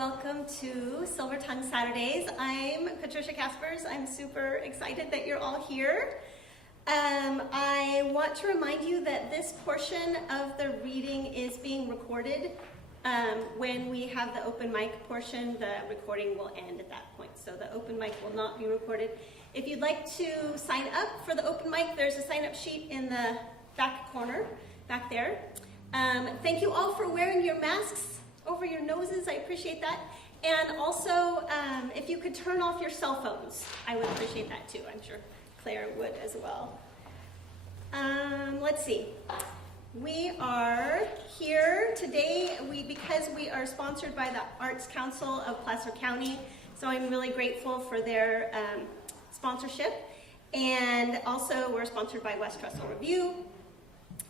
welcome to Silver Tongue Saturdays. I'm Patricia Caspers. I'm super excited that you're all here. I want to remind you that this portion of the reading is being recorded. When we have the open mic portion, the recording will end at that point. So the open mic will not be recorded. If you'd like to sign up for the open mic, there's a sign-up sheet in the back corner, back there. Thank you all for wearing your masks over your noses. I appreciate that. And also, if you could turn off your cell phones, I would appreciate that too. I'm sure Claire would as well. Let's see. We are here today because we are sponsored by the Arts Council of Placer County. So I'm really grateful for their sponsorship. And also we're sponsored by West Trestle Review.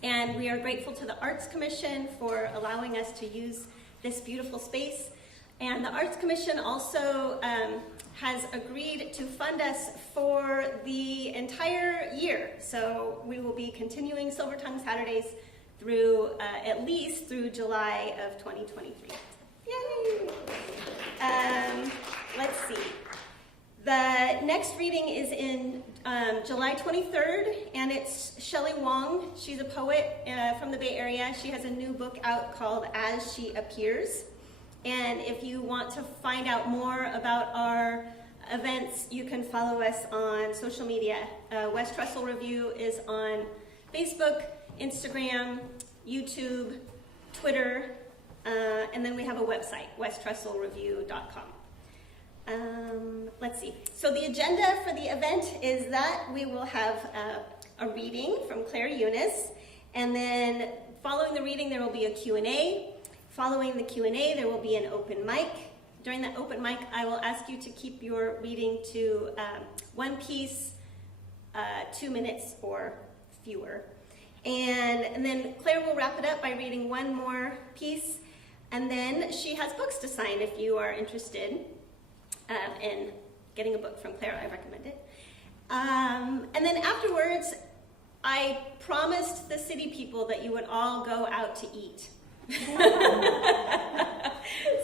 And we are grateful to the Arts Commission for allowing us to use this beautiful space. And the Arts Commission also has agreed to fund us for the entire year. So we will be continuing Silver Tongue Saturdays through at least through July of 2023. Yay! Let's see. The next reading is in July 23rd, and it's Shelley Wong. She's a poet from the Bay Area. She has a new book out called As She Appears. And if you want to find out more about our events, you can follow us on social media. West Trestle Review is on Facebook, Instagram, YouTube, Twitter, and then we have a website, westtrestlreview.com. Let's see. So the agenda for the event is that we will have a reading from Claire Unis, and then following the reading there will be a Q&A. Following the Q&A there will be an open mic. During that open mic I will ask you to keep your reading to one piece, 2 minutes or fewer. And then Claire will wrap it up by reading one more piece, and then she has books to sign if you are interested in getting a book from Claire. I recommend it. And then afterwards, I promised the city people that you would all go out to eat.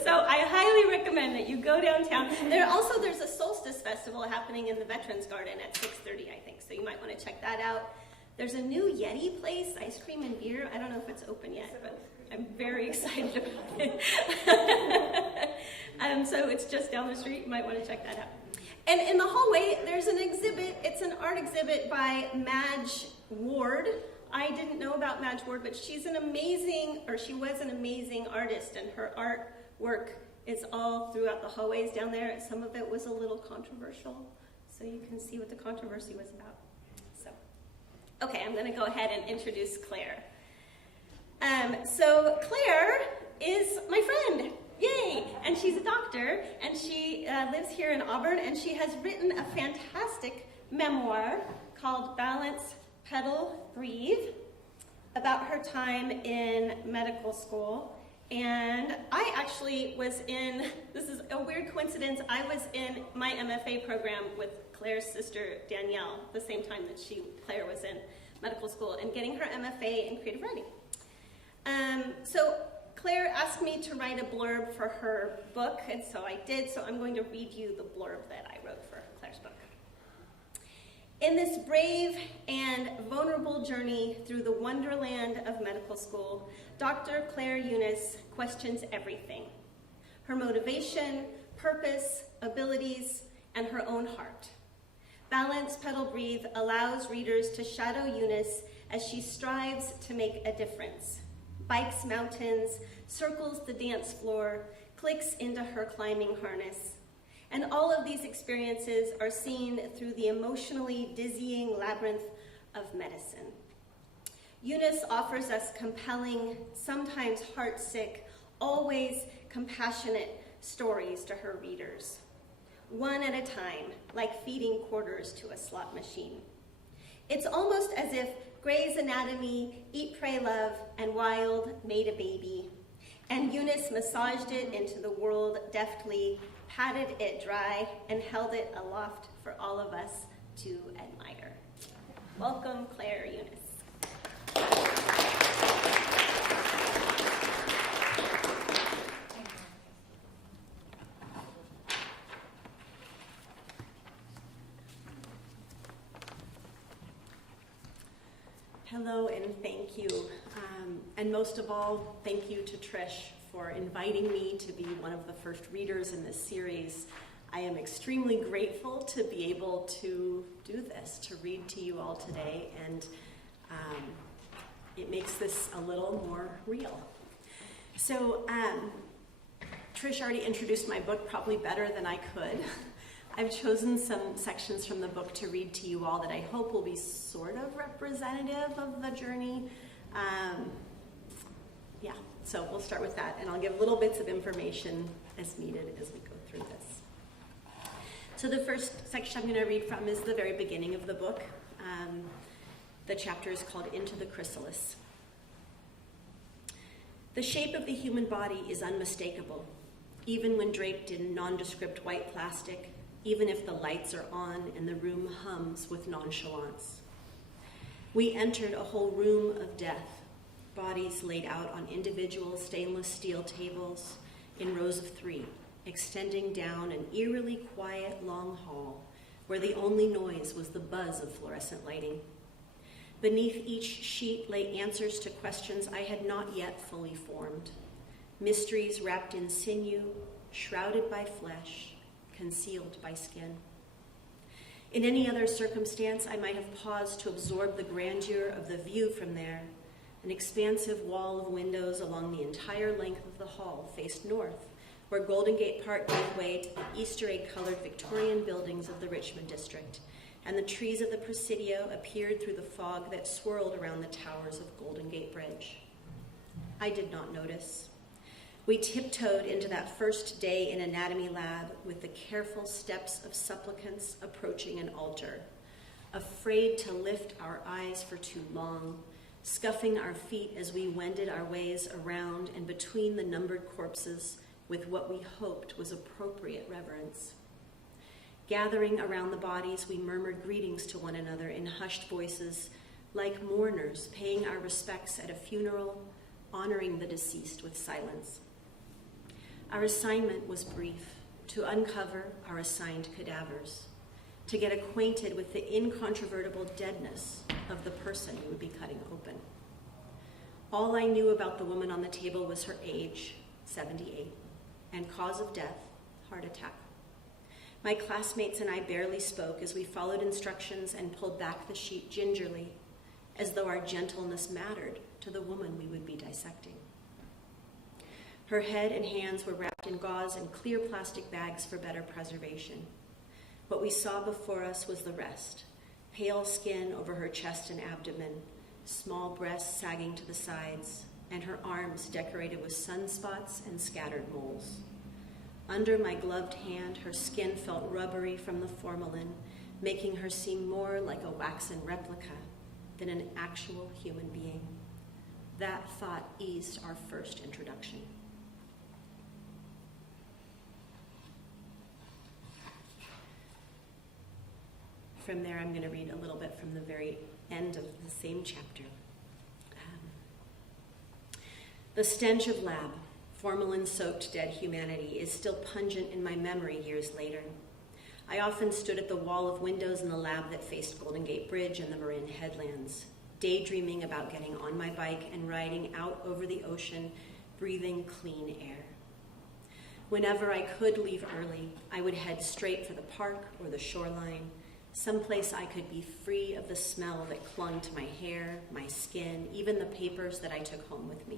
So I highly recommend that you go downtown. There's a solstice festival happening in the Veterans Garden at 6:30, I think, so you might want to check that out. There's a new Yeti place, ice cream and beer. I don't know if it's open yet, but I'm very excited about it. So it's just down the street. You might want to check that out. And in the hallway, there's an exhibit. It's an art exhibit by Madge Ward. I didn't know about Madge Ward, but she was an amazing artist, and her artwork is all throughout the hallways down there. Some of it was a little controversial, so you can see what the controversy was about. Okay, I'm going to go ahead and introduce Claire. So Claire is my friend, yay! And she's a doctor, and she lives here in Auburn, and she has written a fantastic memoir called Balance, Pedal, Breathe, about her time in medical school. And I actually was in, this is a weird coincidence, I was in my MFA program with Claire's sister Danielle the same time that Claire was in medical school, and getting her MFA in creative writing. So Claire asked me to write a blurb for her book, and so I did, so I'm going to read you the blurb that I wrote for Claire's book. In this brave and vulnerable journey through the wonderland of medical school, Dr. Claire Unis questions everything: her motivation, purpose, abilities, and her own heart. Balance, Pedal, Breathe allows readers to shadow Unis as she strives to make a difference. Bikes mountains, circles the dance floor, clicks into her climbing harness. And all of these experiences are seen through the emotionally dizzying labyrinth of medicine. Unis offers us compelling, sometimes heartsick, always compassionate stories to her readers. One at a time, like feeding quarters to a slot machine. It's almost as if Grey's Anatomy, Eat, Pray, Love, and Wild made a baby, and Unis massaged it into the world deftly, patted it dry, and held it aloft for all of us to admire. Welcome, Claire Unis. Hello and thank you. And most of all, thank you to Trish for inviting me to be one of the first readers in this series. I am extremely grateful to be able to do this, to read to you all today, and it makes this a little more real. So, Trish already introduced my book probably better than I could. I've chosen some sections from the book to read to you all that I hope will be sort of representative of the journey. So we'll start with that, and I'll give little bits of information as needed as we go through this. So the first section I'm going to read from is the very beginning of the book. The chapter is called Into the Chrysalis. The shape of the human body is unmistakable, even when draped in nondescript white plastic, even if the lights are on and the room hums with nonchalance. We entered a whole room of death, bodies laid out on individual stainless steel tables in rows of 3, extending down an eerily quiet long hall where the only noise was the buzz of fluorescent lighting. Beneath each sheet lay answers to questions I had not yet fully formed, mysteries wrapped in sinew, shrouded by flesh, concealed by skin. In any other circumstance, I might have paused to absorb the grandeur of the view from there. An expansive wall of windows along the entire length of the hall faced north, where Golden Gate Park gave way to the Easter egg-colored Victorian buildings of the Richmond district, and the trees of the Presidio appeared through the fog that swirled around the towers of Golden Gate Bridge. I did not notice. We tiptoed into that first day in anatomy lab with the careful steps of supplicants approaching an altar, afraid to lift our eyes for too long, scuffing our feet as we wended our ways around and between the numbered corpses with what we hoped was appropriate reverence. Gathering around the bodies, we murmured greetings to one another in hushed voices, like mourners paying our respects at a funeral, honoring the deceased with silence. Our assignment was brief, to uncover our assigned cadavers, to get acquainted with the incontrovertible deadness of the person we would be cutting open. All I knew about the woman on the table was her age, 78, and cause of death, heart attack. My classmates and I barely spoke as we followed instructions and pulled back the sheet gingerly, as though our gentleness mattered to the woman we would be dissecting. Her head and hands were wrapped in gauze and clear plastic bags for better preservation. What we saw before us was the rest: pale skin over her chest and abdomen, small breasts sagging to the sides, and her arms decorated with sunspots and scattered moles. Under my gloved hand, her skin felt rubbery from the formalin, making her seem more like a waxen replica than an actual human being. That thought eased our first introduction. From there, I'm going to read a little bit from the very end of the same chapter. The stench of lab, formalin-soaked dead humanity, is still pungent in my memory years later. I often stood at the wall of windows in the lab that faced Golden Gate Bridge and the Marin headlands, daydreaming about getting on my bike and riding out over the ocean, breathing clean air. Whenever I could leave early, I would head straight for the park or the shoreline, someplace I could be free of the smell that clung to my hair, my skin, even the papers that I took home with me.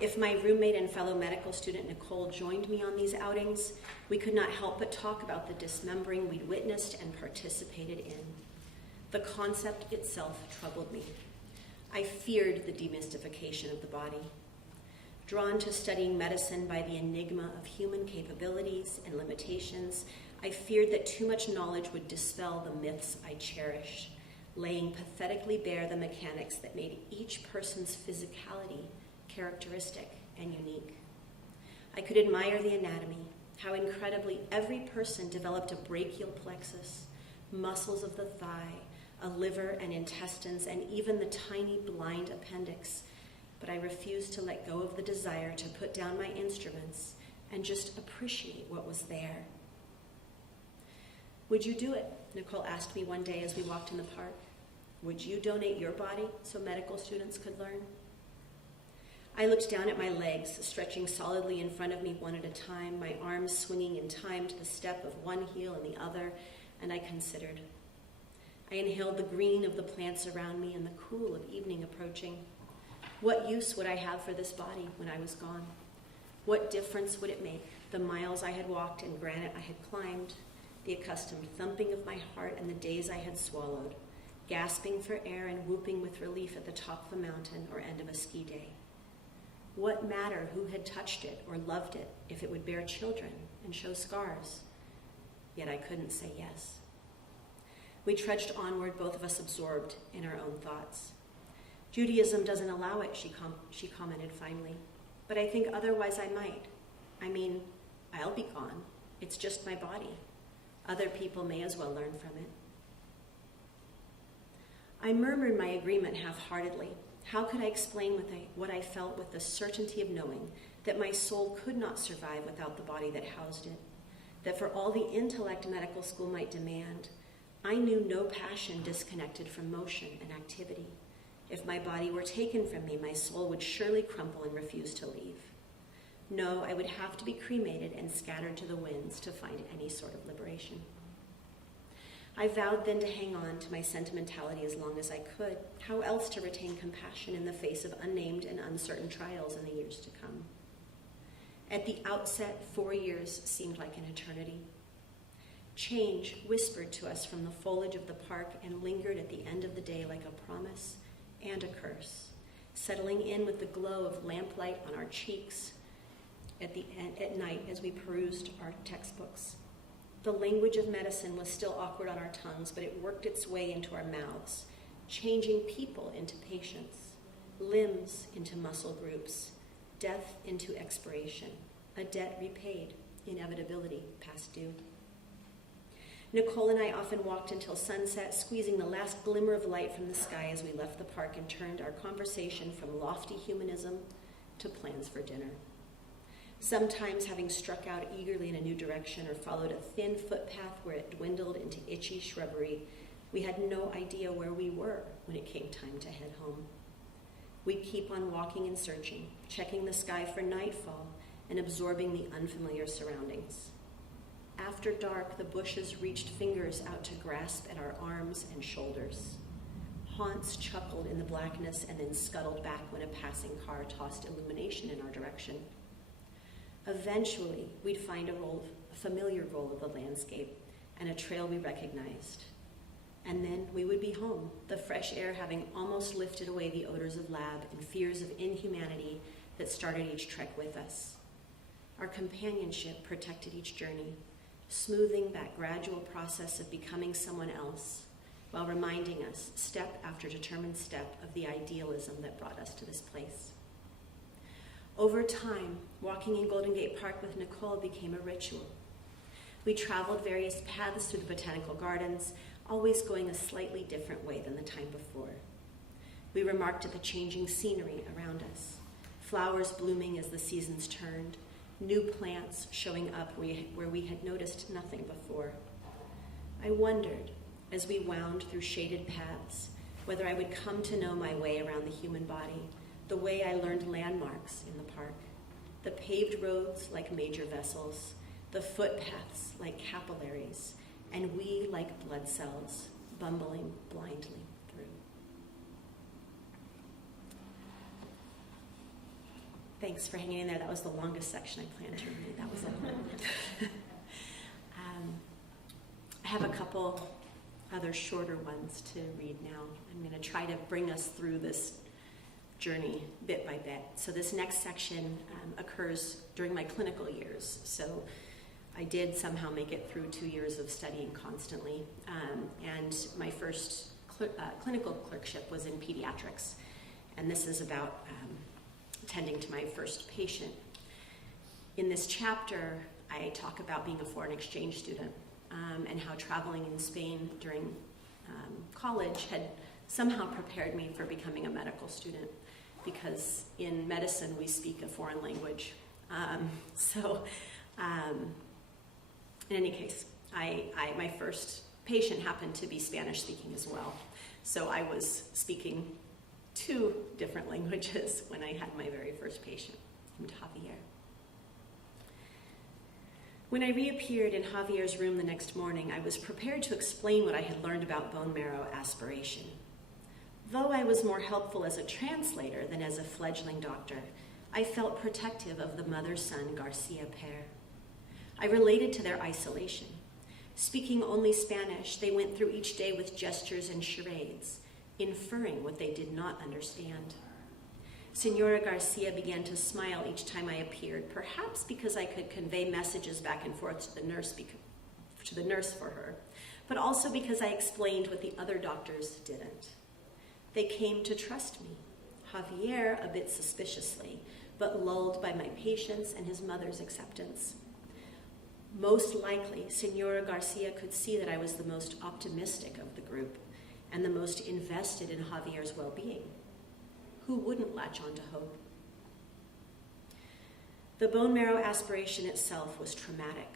If my roommate and fellow medical student Nicole joined me on these outings, we could not help but talk about the dismembering we'd witnessed and participated in. The concept itself troubled me. I feared the demystification of the body. Drawn to studying medicine by the enigma of human capabilities and limitations, I feared that too much knowledge would dispel the myths I cherished, laying pathetically bare the mechanics that made each person's physicality characteristic and unique. I could admire the anatomy, how incredibly every person developed a brachial plexus, muscles of the thigh, a liver and intestines, and even the tiny blind appendix. But I refused to let go of the desire to put down my instruments and just appreciate what was there. "Would you do it?" Nicole asked me one day as we walked in the park. Would you donate your body so medical students could learn? I looked down at my legs, stretching solidly in front of me one at a time, my arms swinging in time to the step of one heel and the other, and I considered. I inhaled the green of the plants around me and the cool of evening approaching. What use would I have for this body when I was gone? What difference would it make, the miles I had walked and granite I had climbed, the accustomed thumping of my heart and the days I had swallowed, gasping for air and whooping with relief at the top of a mountain or end of a ski day? What matter who had touched it or loved it if it would bear children and show scars? Yet I couldn't say yes. We trudged onward, both of us absorbed in our own thoughts. Judaism doesn't allow it, she commented finally. But I think otherwise I might. I mean, I'll be gone. It's just my body. Other people may as well learn from it. I murmured my agreement half-heartedly. How could I explain what I felt with the certainty of knowing that my soul could not survive without the body that housed it? That for all the intellect medical school might demand, I knew no passion disconnected from motion and activity. If my body were taken from me, my soul would surely crumple and refuse to leave. No, I would have to be cremated and scattered to the winds to find any sort of liberation. I vowed then to hang on to my sentimentality as long as I could. How else to retain compassion in the face of unnamed and uncertain trials in the years to come? At the outset, 4 years seemed like an eternity. Change whispered to us from the foliage of the park and lingered at the end of the day like a promise and a curse, settling in with the glow of lamplight on our cheeks at night as we perused our textbooks. The language of medicine was still awkward on our tongues, but it worked its way into our mouths, changing people into patients, limbs into muscle groups, death into expiration, a debt repaid, inevitability past due. Nicole and I often walked until sunset, squeezing the last glimmer of light from the sky as we left the park and turned our conversation from lofty humanism to plans for dinner. Sometimes, having struck out eagerly in a new direction or followed a thin footpath where it dwindled into itchy shrubbery, we had no idea where we were when it came time to head home. We'd keep on walking and searching, checking the sky for nightfall and absorbing the unfamiliar surroundings. After dark, the bushes reached fingers out to grasp at our arms and shoulders. Haunts chuckled in the blackness and then scuttled back when a passing car tossed illumination in our direction. Eventually, we'd find a familiar role of the landscape and a trail we recognized. And then we would be home, the fresh air having almost lifted away the odors of lab and fears of inhumanity that started each trek with us. Our companionship protected each journey, smoothing that gradual process of becoming someone else, while reminding us, step after determined step, of the idealism that brought us to this place. Over time, walking in Golden Gate Park with Nicole became a ritual. We traveled various paths through the botanical gardens, always going a slightly different way than the time before. We remarked at the changing scenery around us, flowers blooming as the seasons turned, new plants showing up where we had noticed nothing before. I wondered, as we wound through shaded paths, whether I would come to know my way around the human body, the way I learned landmarks in the park, the paved roads like major vessels, the footpaths like capillaries, and we like blood cells, bumbling blindly through. Thanks for hanging in there. That was the longest section I planned to read. That was a long one. I have a couple other shorter ones to read now. I'm going to try to bring us through this journey bit by bit. So this next section occurs during my clinical years. So I did somehow make it through 2 years of studying constantly. And my first clinical clerkship was in pediatrics. And this is about tending to my first patient. In this chapter, I talk about being a foreign exchange student and how traveling in Spain during college had somehow prepared me for becoming a medical student, because in medicine we speak a foreign language. In any case, my first patient happened to be Spanish speaking as well. So I was speaking 2 different languages when I had my very first patient, named Javier. When I reappeared in Javier's room the next morning, I was prepared to explain what I had learned about bone marrow aspiration. Though I was more helpful as a translator than as a fledgling doctor, I felt protective of the mother-son Garcia pair. I related to their isolation. Speaking only Spanish, they went through each day with gestures and charades, inferring what they did not understand. Senora Garcia began to smile each time I appeared, perhaps because I could convey messages back and forth to the nurse for her, but also because I explained what the other doctors didn't. They came to trust me, Javier a bit suspiciously, but lulled by my patience and his mother's acceptance. Most likely, Senora Garcia could see that I was the most optimistic of the group and the most invested in Javier's well-being. Who wouldn't latch on to hope? The bone marrow aspiration itself was traumatic.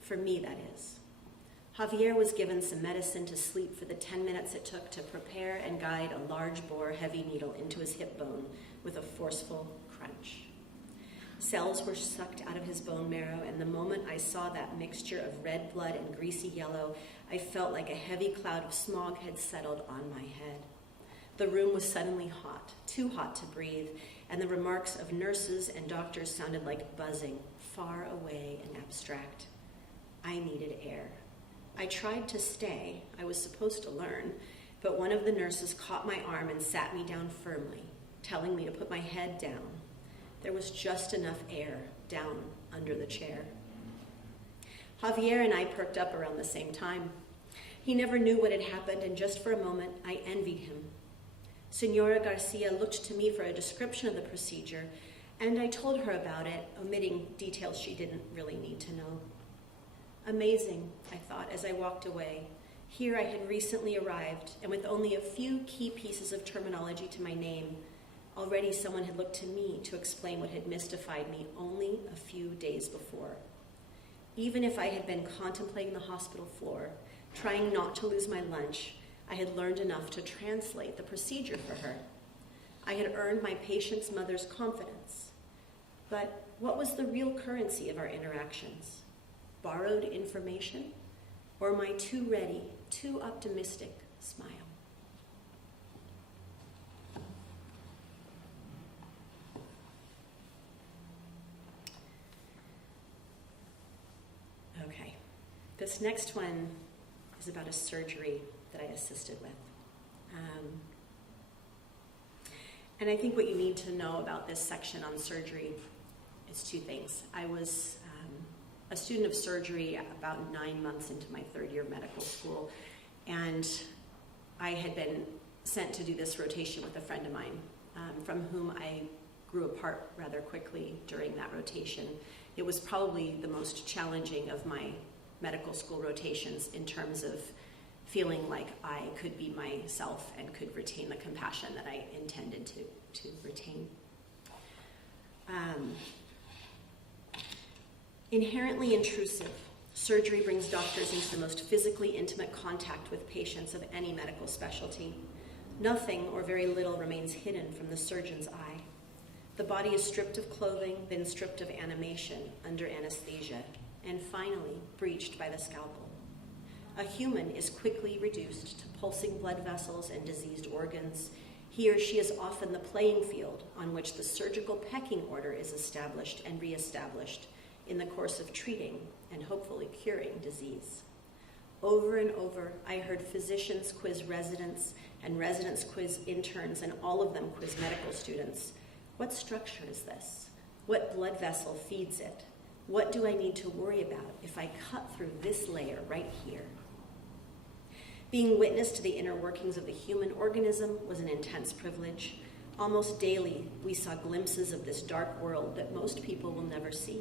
For me, that is. Javier was given some medicine to sleep for the 10 minutes it took to prepare and guide a large bore heavy needle into his hip bone with a forceful crunch. Cells were sucked out of his bone marrow, and the moment I saw that mixture of red blood and greasy yellow, I felt like a heavy cloud of smog had settled on my head. The room was suddenly hot, too hot to breathe, and the remarks of nurses and doctors sounded like buzzing, far away and abstract. I needed air. I tried to stay. I was supposed to learn, but one of the nurses caught my arm and sat me down firmly, telling me to put my head down. There was just enough air down under the chair. Javier and I perked up around the same time. He never knew what had happened, and just for a moment, I envied him. Senora Garcia looked to me for a description of the procedure, and I told her about it, omitting details she didn't really need to know. Amazing, I thought, as I walked away. Here I had recently arrived, and with only a few key pieces of terminology to my name, already someone had looked to me to explain what had mystified me only a few days before. Even if I had been contemplating the hospital floor, trying not to lose my lunch, I had learned enough to translate the procedure for her. I had earned my patient's mother's confidence. But what was the real currency of our interactions? Borrowed information, or my too ready, too optimistic smile? Okay, this next one is about a surgery that I assisted with. And I think what you need to know about this section on surgery is 2 things. I was a student of surgery about 9 months into my 3rd year of medical school, and I had been sent to do this rotation with a friend of mine, from whom I grew apart rather quickly during that rotation. It was probably the most challenging of my medical school rotations in terms of feeling like I could be myself and could retain the compassion that I intended to retain. Inherently intrusive, surgery brings doctors into the most physically intimate contact with patients of any medical specialty. Nothing or very little remains hidden from the surgeon's eye. The body is stripped of clothing, then stripped of animation under anesthesia, and finally breached by the scalpel. A human is quickly reduced to pulsing blood vessels and diseased organs. He or she is often the playing field on which the surgical pecking order is established and reestablished in the course of treating and hopefully curing disease. Over and over, I heard physicians quiz residents and residents quiz interns, and all of them quiz medical students. What structure is this? What blood vessel feeds it? What do I need to worry about if I cut through this layer right here? Being witness to the inner workings of the human organism was an intense privilege. Almost daily, we saw glimpses of this dark world that most people will never see.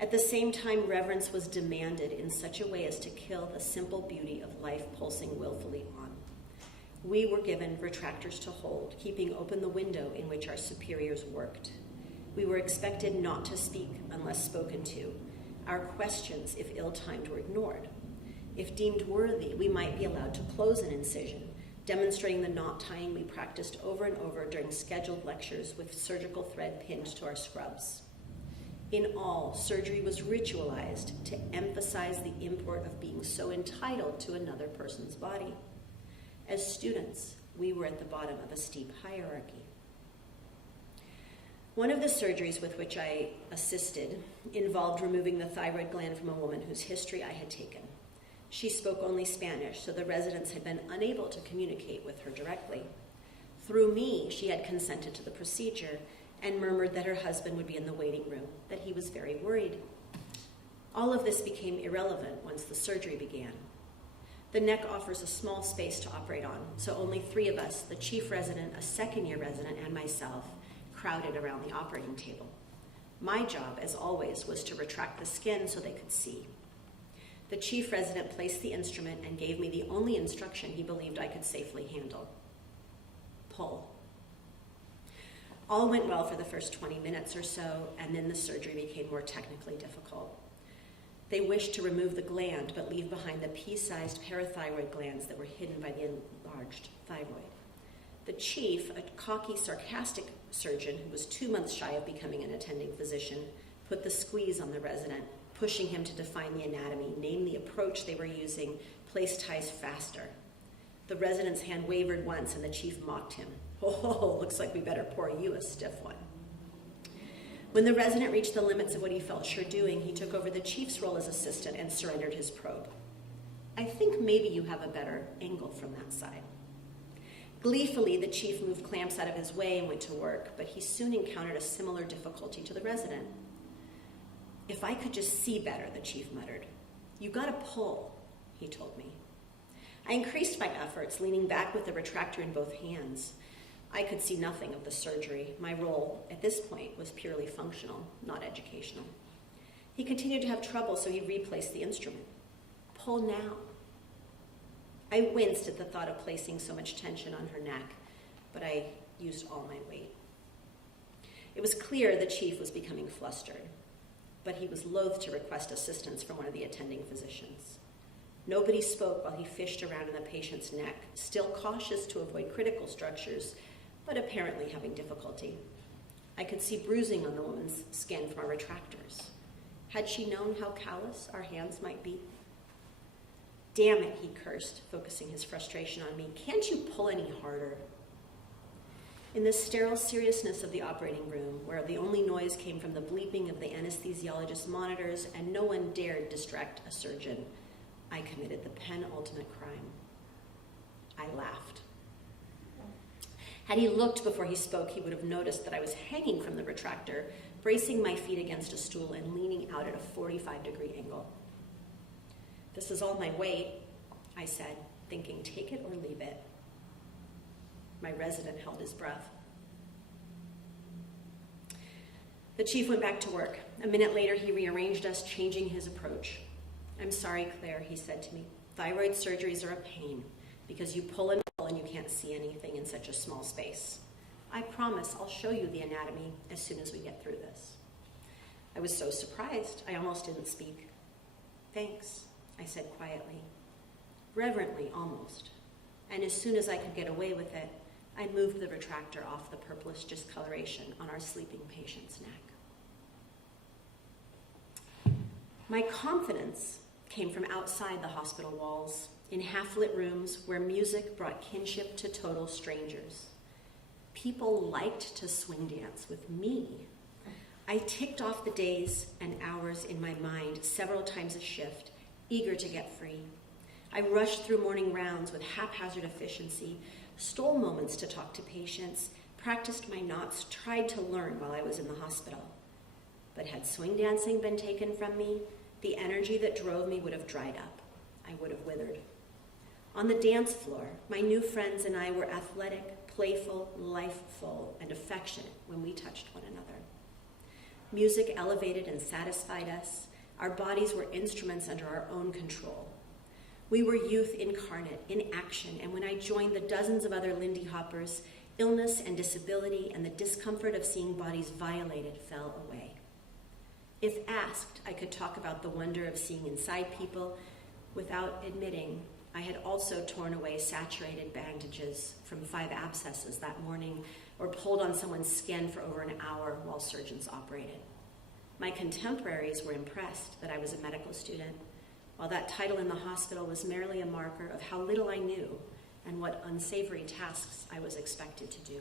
At the same time, reverence was demanded in such a way as to kill the simple beauty of life pulsing willfully on. We were given retractors to hold, keeping open the window in which our superiors worked. We were expected not to speak unless spoken to. Our questions, if ill-timed, were ignored. If deemed worthy, we might be allowed to close an incision, demonstrating the knot tying we practiced over and over during scheduled lectures with surgical thread pinned to our scrubs. In all, surgery was ritualized to emphasize the import of being so entitled to another person's body. As students, we were at the bottom of a steep hierarchy. One of the surgeries with which I assisted involved removing the thyroid gland from a woman whose history I had taken. She spoke only Spanish, so the residents had been unable to communicate with her directly. Through me, she had consented to the procedure and murmured that her husband would be in the waiting room, that he was very worried. All of this became irrelevant once the surgery began. The neck offers a small space to operate on, so only 3 of us, the chief resident, a second-year resident, and myself, crowded around the operating table. My job, as always, was to retract the skin so they could see. The chief resident placed the instrument and gave me the only instruction he believed I could safely handle. Pull. All went well for the first 20 minutes or so, and then the surgery became more technically difficult. They wished to remove the gland, but leave behind the pea-sized parathyroid glands that were hidden by the enlarged thyroid. The chief, a cocky, sarcastic surgeon who was 2 months shy of becoming an attending physician, put the squeeze on the resident, pushing him to define the anatomy, name the approach they were using, place ties faster. The resident's hand wavered once, and the chief mocked him. "Oh, looks like we better pour you a stiff one." When the resident reached the limits of what he felt sure doing, he took over the chief's role as assistant and surrendered his probe. "I think maybe you have a better angle from that side." Gleefully, the chief moved clamps out of his way and went to work, but he soon encountered a similar difficulty to the resident. "If I could just see better," the chief muttered. "You gotta pull," he told me. I increased my efforts, leaning back with the retractor in both hands. I could see nothing of the surgery. My role at this point was purely functional, not educational. He continued to have trouble, so he replaced the instrument. "Pull now." I winced at the thought of placing so much tension on her neck, but I used all my weight. It was clear the chief was becoming flustered, but he was loath to request assistance from one of the attending physicians. Nobody spoke while he fished around in the patient's neck, still cautious to avoid critical structures, but apparently having difficulty. I could see bruising on the woman's skin from our retractors. Had she known how callous our hands might be? "Damn it," he cursed, focusing his frustration on me. "Can't you pull any harder?" In the sterile seriousness of the operating room, where the only noise came from the bleeping of the anesthesiologist's monitors and no one dared distract a surgeon, I committed the penultimate crime. I laughed. Had he looked before he spoke, he would have noticed that I was hanging from the retractor, bracing my feet against a stool and leaning out at a 45-degree angle. "This is all my weight," I said, thinking, take it or leave it. My resident held his breath. The chief went back to work. A minute later, he rearranged us, changing his approach. "I'm sorry, Claire," he said to me. "Thyroid surgeries are a pain because you pull and pull and you can't see anything in such a small space. I promise I'll show you the anatomy as soon as we get through this." I was so surprised, I almost didn't speak. "Thanks," I said quietly, reverently almost, and as soon as I could get away with it, I moved the retractor off the purplish discoloration on our sleeping patient's neck. My confidence came from outside the hospital walls, in half-lit rooms where music brought kinship to total strangers. People liked to swing dance with me. I ticked off the days and hours in my mind several times a shift, eager to get free. I rushed through morning rounds with haphazard efficiency, stole moments to talk to patients, practiced my knots, tried to learn while I was in the hospital. But had swing dancing been taken from me, the energy that drove me would have dried up. I would have withered. On the dance floor, my new friends and I were athletic, playful, lifeful, and affectionate when we touched one another. Music elevated and satisfied us. Our bodies were instruments under our own control. We were youth incarnate, in action, and when I joined the dozens of other Lindy Hoppers, illness and disability and the discomfort of seeing bodies violated fell away. If asked, I could talk about the wonder of seeing inside people without admitting I had also torn away saturated bandages from 5 abscesses that morning, or pulled on someone's skin for over an hour while surgeons operated. My contemporaries were impressed that I was a medical student, while that title in the hospital was merely a marker of how little I knew and what unsavory tasks I was expected to do.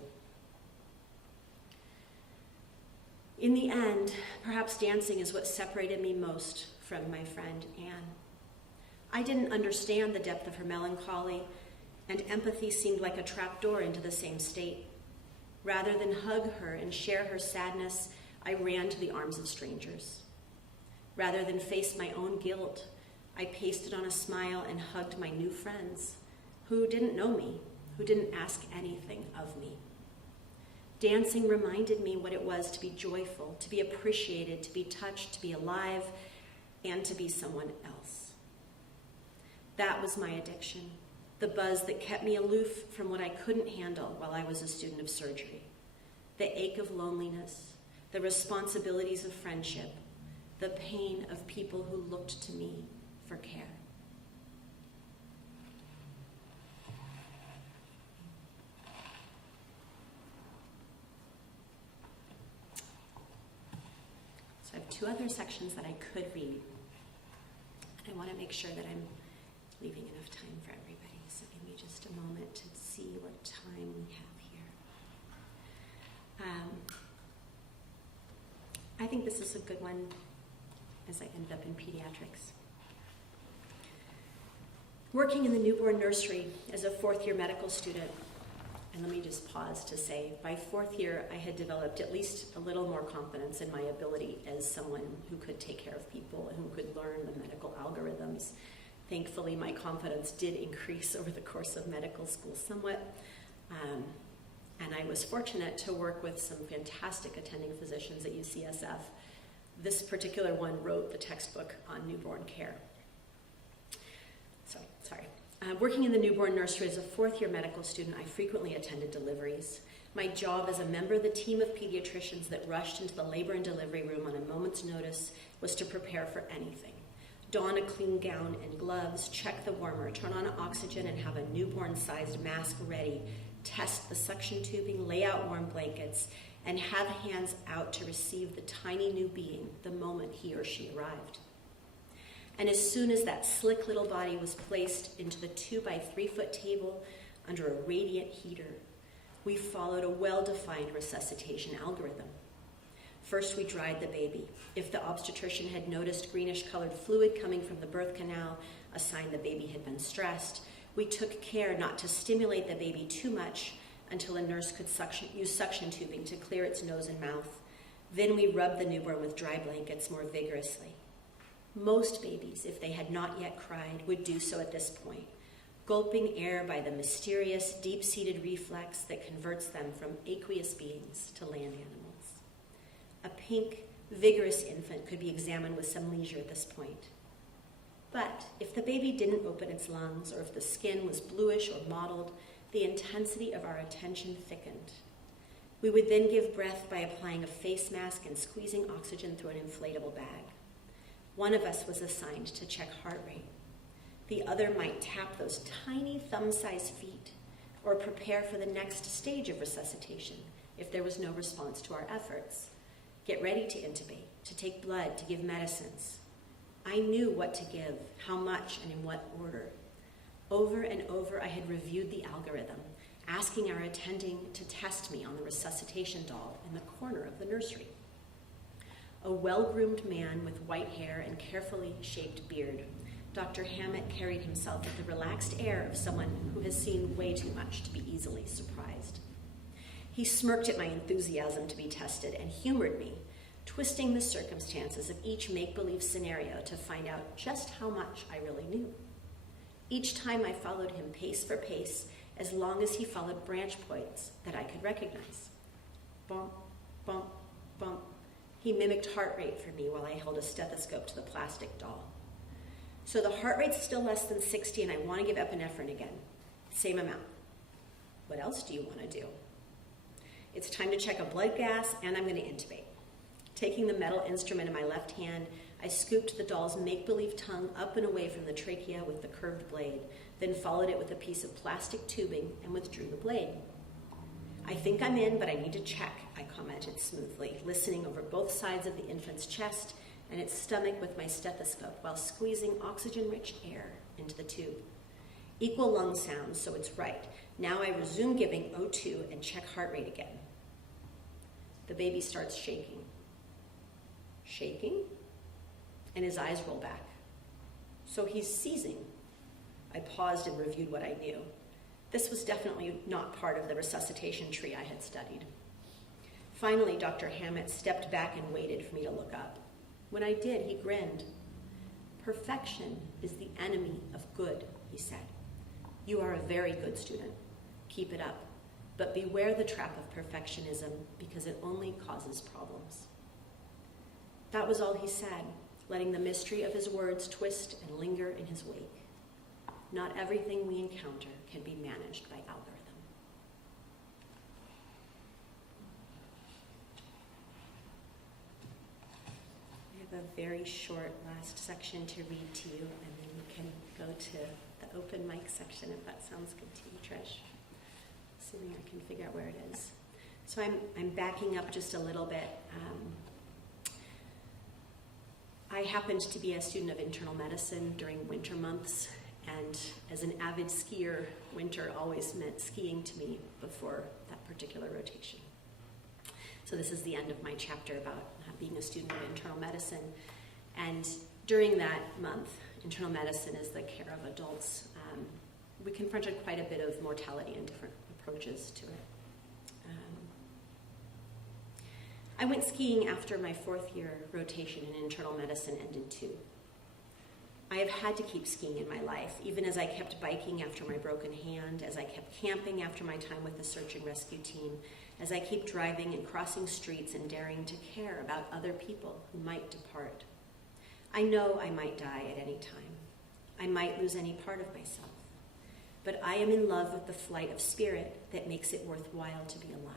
In the end, perhaps dancing is what separated me most from my friend Anne. I didn't understand the depth of her melancholy, and empathy seemed like a trapdoor into the same state. Rather than hug her and share her sadness, I ran to the arms of strangers. Rather than face my own guilt, I pasted on a smile and hugged my new friends, who didn't know me, who didn't ask anything of me. Dancing reminded me what it was to be joyful, to be appreciated, to be touched, to be alive, and to be someone else. That was my addiction, the buzz that kept me aloof from what I couldn't handle while I was a student of surgery. The ache of loneliness, the responsibilities of friendship, the pain of people who looked to me for care. So I have 2 other sections that I could read. And I want to make sure that I'm leaving enough time for everybody. So give me just a moment to see what time we have here. I think this is a good one as I ended up in pediatrics. Working in the newborn nursery as a 4th-year medical student, and let me just pause to say, by 4th year, I had developed at least a little more confidence in my ability as someone who could take care of people and who could learn the medical algorithms. Thankfully, my confidence did increase over the course of medical school somewhat, and I was fortunate to work with some fantastic attending physicians at UCSF. This particular one wrote the textbook on newborn care. Working in the newborn nursery as a 4th-year medical student, I frequently attended deliveries. My job as a member of the team of pediatricians that rushed into the labor and delivery room on a moment's notice was to prepare for anything. Don a clean gown and gloves, check the warmer, turn on oxygen and have a newborn-sized mask ready, test the suction tubing, lay out warm blankets, and have hands out to receive the tiny new being the moment he or she arrived. And as soon as that slick little body was placed into the 2 by 3 foot table under a radiant heater, we followed a well-defined resuscitation algorithm. First, we dried the baby. If the obstetrician had noticed greenish-colored fluid coming from the birth canal, a sign the baby had been stressed, we took care not to stimulate the baby too much until a nurse could use suction tubing to clear its nose and mouth. Then we rubbed the newborn with dry blankets more vigorously. Most babies, if they had not yet cried, would do so at this point, gulping air by the mysterious, deep-seated reflex that converts them from aqueous beings to land animals. A pink, vigorous infant could be examined with some leisure at this point. But if the baby didn't open its lungs, or if the skin was bluish or mottled, the intensity of our attention thickened. We would then give breath by applying a face mask and squeezing oxygen through an inflatable bag. One of us was assigned to check heart rate. The other might tap those tiny thumb-sized feet or prepare for the next stage of resuscitation if there was no response to our efforts. Get ready to intubate, to take blood, to give medicines. I knew what to give, how much, and in what order. Over and over, I had reviewed the algorithm, asking our attending to test me on the resuscitation doll in the corner of the nursery. A well-groomed man with white hair and carefully shaped beard, Dr. Hammett carried himself with the relaxed air of someone who has seen way too much to be easily surprised. He smirked at my enthusiasm to be tested and humored me, twisting the circumstances of each make-believe scenario to find out just how much I really knew. Each time I followed him pace for pace, as long as he followed branch points that I could recognize. Bump, bump, bump. He mimicked heart rate for me while I held a stethoscope to the plastic doll. So the heart rate's still less than 60 and I want to give epinephrine again. Same amount. What else do you want to do? It's time to check a blood gas and I'm going to intubate. Taking the metal instrument in my left hand, I scooped the doll's make-believe tongue up and away from the trachea with the curved blade, then followed it with a piece of plastic tubing and withdrew the blade. "I think I'm in, but I need to check," I commented smoothly, listening over both sides of the infant's chest and its stomach with my stethoscope while squeezing oxygen-rich air into the tube. "Equal lung sounds, so it's right. Now I resume giving O2 and check heart rate again." The baby starts shaking. Shaking? And his eyes roll back. So he's seizing. I paused and reviewed what I knew. This was definitely not part of the resuscitation tree I had studied. Finally, Dr. Hammett stepped back and waited for me to look up. When I did, he grinned. "Perfection is the enemy of good," he said. "You are a very good student. Keep it up. But beware the trap of perfectionism, because it only causes problems." That was all he said, letting the mystery of his words twist and linger in his wake. Not everything we encounter can be managed by algorithm. I have a very short last section to read to you, and then we can go to the open mic section if that sounds good to you, Trish. Assuming I can figure out where it is. So I'm backing up just a little bit. I happened to be a student of internal medicine during winter months, and as an avid skier, winter always meant skiing to me before that particular rotation. So this is the end of my chapter about being a student of internal medicine. And during that month, internal medicine is the care of adults. We confronted quite a bit of mortality and different approaches to it. I went skiing after my 4th year rotation in internal medicine ended too. I have had to keep skiing in my life, even as I kept biking after my broken hand, as I kept camping after my time with the search and rescue team, as I keep driving and crossing streets and daring to care about other people who might depart. I know I might die at any time. I might lose any part of myself. But I am in love with the flight of spirit that makes it worthwhile to be alive.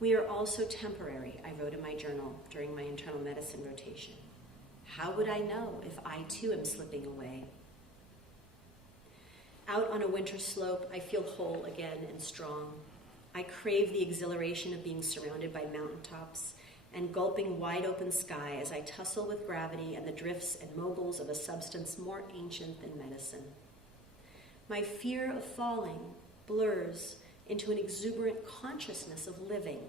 "We are all so temporary," I wrote in my journal during my internal medicine rotation. "How would I know if I too am slipping away?" Out on a winter slope, I feel whole again and strong. I crave the exhilaration of being surrounded by mountaintops and gulping wide open sky as I tussle with gravity and the drifts and moguls of a substance more ancient than medicine. My fear of falling blurs into an exuberant consciousness of living,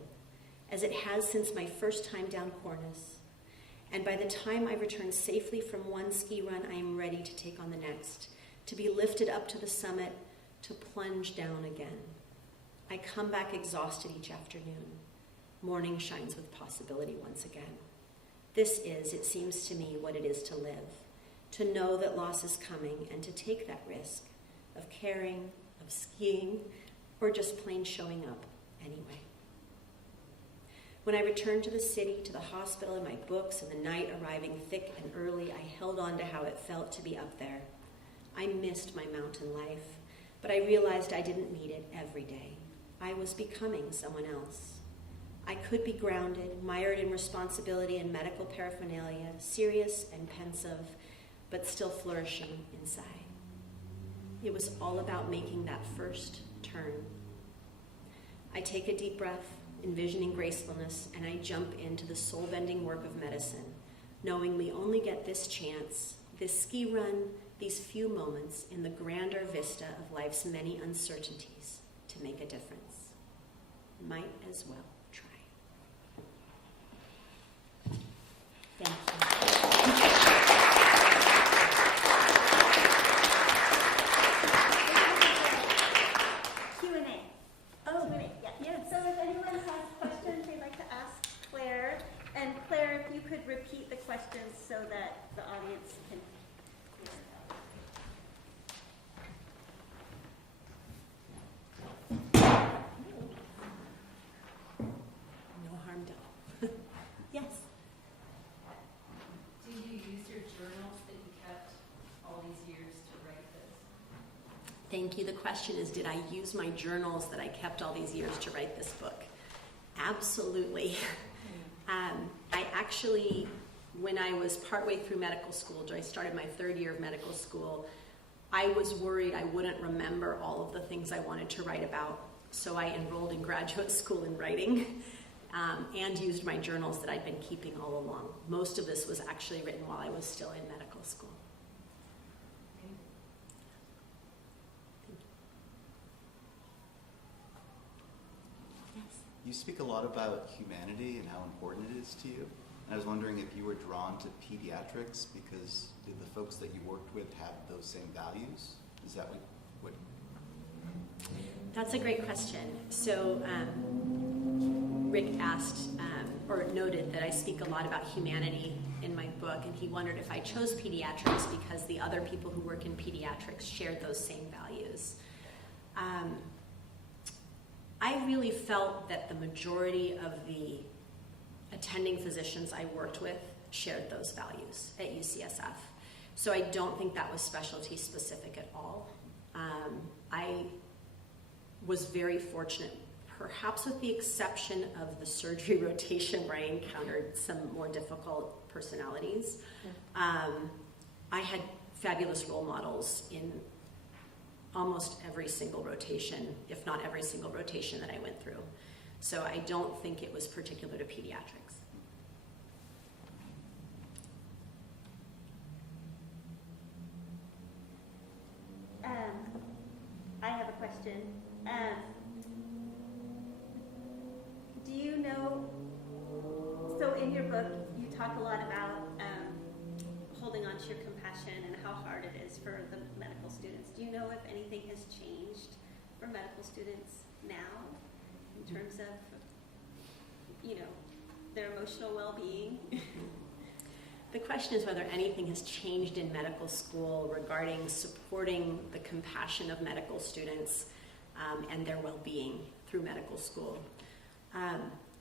as it has since my first time down Cornice. And by the time I return safely from one ski run, I am ready to take on the next, to be lifted up to the summit, to plunge down again. I come back exhausted each afternoon. Morning shines with possibility once again. This is, it seems to me, what it is to live, to know that loss is coming and to take that risk of caring, of skiing, or just plain showing up anyway. When I returned to the city, to the hospital, and my books, and the night arriving thick and early, I held on to how it felt to be up there. I missed my mountain life, but I realized I didn't need it every day. I was becoming someone else. I could be grounded, mired in responsibility and medical paraphernalia, serious and pensive, but still flourishing inside. It was all about making that first turn. I take a deep breath, envisioning gracefulness, and I jump into the soul-bending work of medicine, knowing we only get this chance, this ski run, these few moments in the grander vista of life's many uncertainties to make a difference. Might as well try. Thank you. Q&A. Oh, Q&A, yeah. yes. So if anyone has questions they'd like to ask Claire, and Claire, if you could repeat the questions so that the audience can hear. No harm done. Yes. Do you use your journals that you kept all these years to write this? Thank you. The question is, did I use my journals that I kept all these years to write this book? Absolutely. I actually, when I was partway through medical school, I started my 3rd year of medical school, I was worried I wouldn't remember all of the things I wanted to write about, so I enrolled in graduate school in writing and used my journals that I'd been keeping all along. Most of this was actually written while I was still in medical school. You speak a lot about humanity and how important it is to you. And I was wondering if you were drawn to pediatrics because did the folks that you worked with have those same values? Is that what? That's a great question. So Rick asked or noted that I speak a lot about humanity in my book, and he wondered if I chose pediatrics because the other people who work in pediatrics shared those same values. I really felt that the majority of the attending physicians I worked with shared those values at UCSF. So I don't think that was specialty specific at all. I was very fortunate, perhaps with the exception of the surgery rotation where I encountered some more difficult personalities. I had fabulous role models in almost every single rotation, if not every single rotation that I went through. So I don't think it was particular to pediatrics. I have a question. Do you know, so in your book, you talk a lot about holding on to your compassion and how hard it is for the medical students. Do you know if anything has changed for medical students now in terms of, their emotional well-being? The question is whether anything has changed in medical school regarding supporting the compassion of medical students and their well-being through medical school.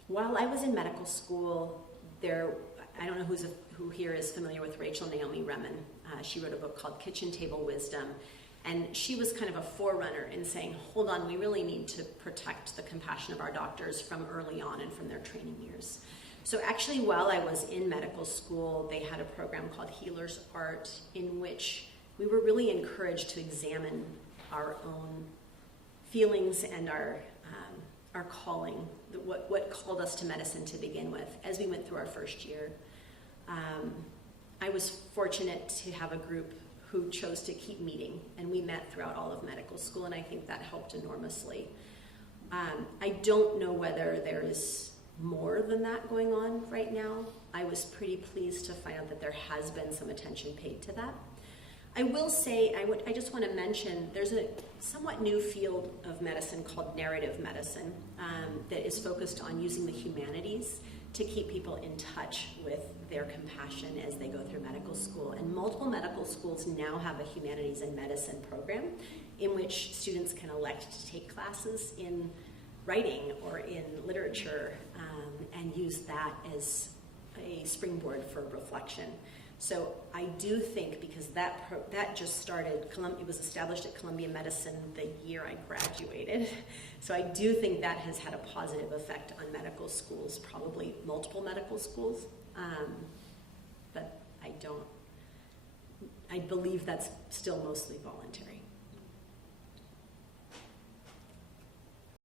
While I was in medical school, I don't know who here is familiar with Rachel Naomi Remen. She wrote a book called Kitchen Table Wisdom, and she was kind of a forerunner in saying, hold on, we really need to protect the compassion of our doctors from early on and from their training years. So actually, while I was in medical school, they had a program called Healer's Art in which we were really encouraged to examine our own feelings and our calling, what called us to medicine to begin with as we went through our first year. I was fortunate to have a group who chose to keep meeting, and we met throughout all of medical school, and I think that helped enormously. I don't know whether there is more than that going on right now. I was pretty pleased to find out that there has been some attention paid to that. I will say, I just want to mention, there's a somewhat new field of medicine called narrative medicine that is focused on using the humanities to keep people in touch with their compassion as they go through medical school. And multiple medical schools now have a humanities and medicine program in which students can elect to take classes in writing or in literature and use that as a springboard for reflection. So I do think, because that just started, it was established at Columbia Medicine the year I graduated. So I do think that has had a positive effect on medical schools, probably multiple medical schools. But I believe that's still mostly voluntary.